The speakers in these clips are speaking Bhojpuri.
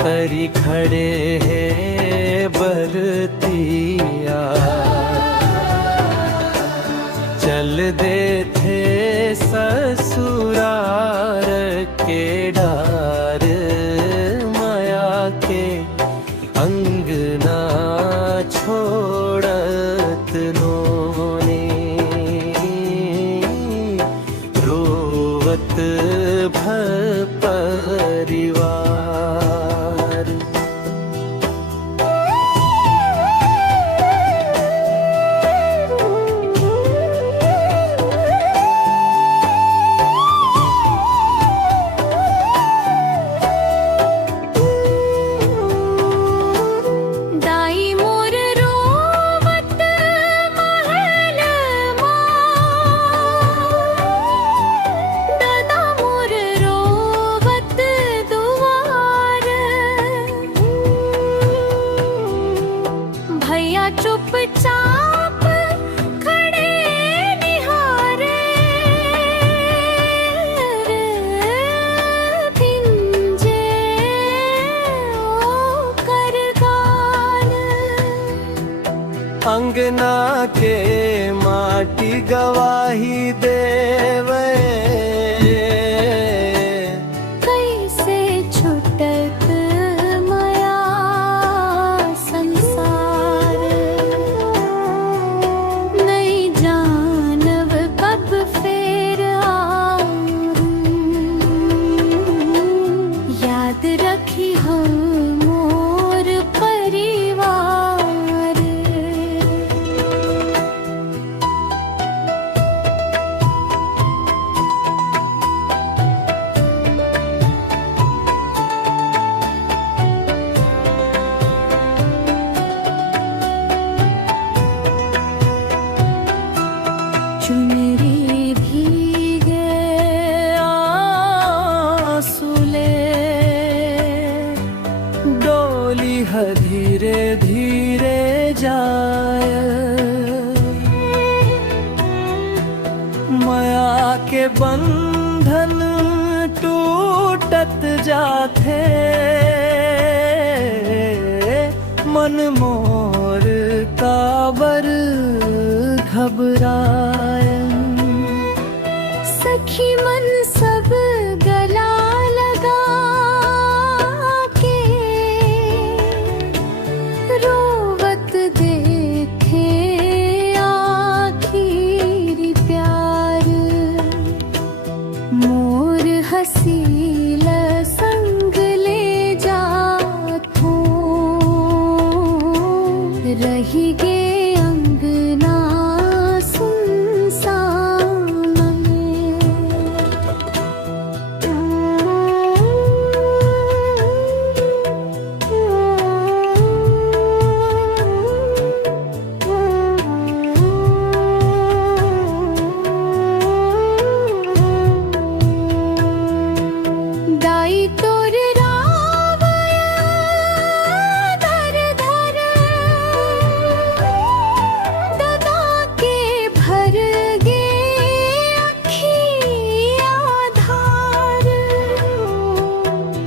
तरी खड़े हैं बरतिया, चल दे थे ससुरार के डार, माया के अंगना छोड़त नोने, रोवत परिवार। चुपचाप खड़े निहारे, भिंजे कर गान। अंगना के माटी गवाही देवे, कैसे छुटत माया संसार, नहीं जानव कब फेर आऊं, याद रखी हम मोर परिवार। चुनरी भीगे आंसुले, डोली है धीरे धीरे जाय, माया के बंधन टूटत जाते, मन मोर काबर घबरायन। सखी मन सब गला लगा के, रोवत देखे आखिरी प्यार, मोर हसील संग ले जाथो, रही गे अंगना सुनसान में। दाई तोर रावया धर धर, ददा के भर गे अखिया धार,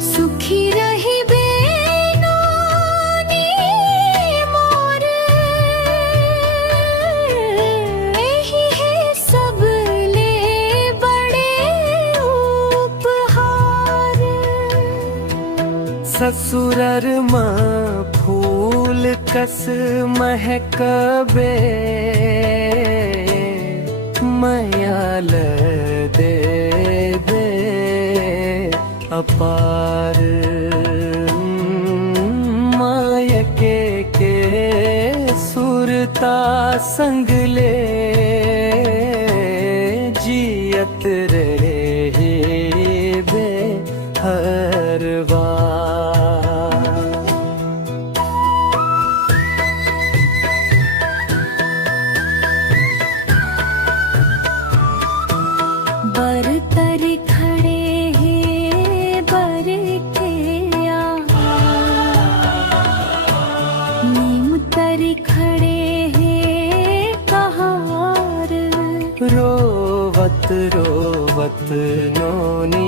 सुखी रही बेनानी मोर, एही है सब ले बड़े उपहार। ससुरर माँ फूल कस महकबे, मयाल देवे अपार, मायके के सुरता संग ले, जियत रहे बे हर बार। बरतर खड़े हैं बरतिया, नीम तर खड़े हैं कहार, रोवत रोवत नोनी